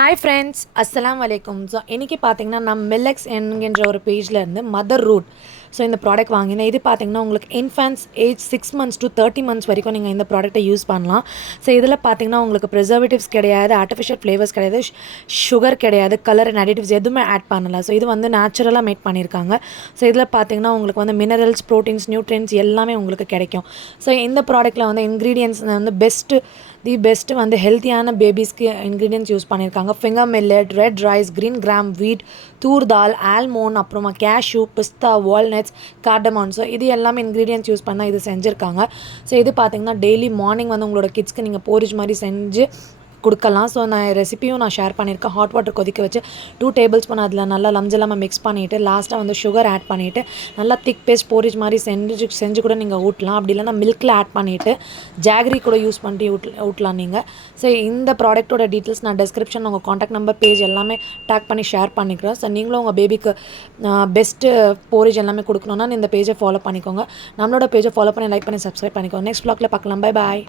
Hi friends, அஸ்ஸலாமு அலைக்கும். So இன்றைக்கி பார்த்தீங்கன்னா நான் மில்லெக்ஸ் என்கின்ற ஒரு பேஜ்லேருந்து மதர் ரூட் இந்த ப்ராடக்ட் வாங்கினேன். இது பார்த்தீங்கன்னா உங்களுக்கு இன்ஃபேன்ட்ஸ் ஏஜ் 6 months to 30 months வரைக்கும் நீங்கள் இந்த ப்ராடக்ட்டை யூஸ் பண்ணலாம். இதில் பார்த்தீங்கன்னா உங்களுக்கு ப்ரிசர்வேட்டிவ்ஸ் கிடையாது, ஆர்டிஃபிஷியல் ஃப்ளேவர்ஸ் கிடையாது, சுகர் கிடையாது, கலர் அண்ட் அடிட்டிவ்ஸ் எதுவுமே ஆட் பண்ணல. இது வந்து நேச்சுரலாக மேட் பண்ணியிருக்காங்க. இதில் பார்த்தீங்கன்னா உங்களுக்கு வந்து மினரல்ஸ், ப்ரோட்டீன்ஸ், நியூட்ரியன்ஸ் எல்லாமே உங்களுக்கு கிடைக்கும். இந்த ப்ராடக்ட்டில் வந்து இன்க்ரீடியன்ட்ஸ் வந்து பெஸ்ட்டு வந்து ஹெல்த்தியான பேபிஸ்க்கு இன்க்ரீடியன்ட்ஸ் யூஸ் பண்ணியிருக்காங்க. Finger millet, red rice, green gram வீட், தூர் தால், ஆல்மோன், அப்புறமா கேஷ்யூ, பிஸ்தா, வால்நட்ஸ், கார்டமான். இது எல்லாமே இன்க்ரீடியன்ட்ஸ் யூஸ் பண்ணால் இது செஞ்சுருக்காங்க. இது பார்த்திங்கன்னா டெய்லி மார்னிங் வந்து உங்களோட கிட்ஸ்க்கு நீங்கள் போரிஜ் மாதிரி செஞ்சு கொடுக்கலாம். நான் ரெசிப்பியும் ஷேர் பண்ணியிருக்கேன். ஹாட் வாட்டர் கொதிக்க வச்சு 2 tablespoon அதில் நல்லா லம்ஸ் இல்லாமல் மிக்ஸ் பண்ணிவிட்டு லாஸ்ட்டாக வந்து சுகர் ஆட் பண்ணிவிட்டு நல்லா திக் பேஸ்ட் போரிஜ் மாதிரி செஞ்சு கூட நீங்கள் ஊட்டலாம். அப்படி இல்லைனா மில்கில் ஆட் பண்ணிவிட்டு ஜாகரி கூட யூஸ் பண்ணிட்டு ஊட்டலாம் நீங்கள். இந்த ப்ராடக்ட்டோட டீட்டெயில்ஸ் நான் டிஸ்கிரிப்ஷன் உங்கள் காண்டாக்ட் நம்பர், பேஜ் எல்லாமே டேக் பண்ணி ஷேர் பண்ணிக்கிறேன். நீங்களும் உங்கள் பேபிக்கு பெஸ்ட்டு போரிஜ் எல்லாமே கொடுக்கணுன்னா இந்த பேஜை ஃபாலோ பண்ணிக்கோங்க. நம்மளோட பேஜை ஃபாலோ பண்ணி லைக் பண்ணி சப்ஸ்கிரைப் பண்ணிக்கோங்க. நெக்ஸ்ட் vlogல பார்க்கலாம். Bye bye.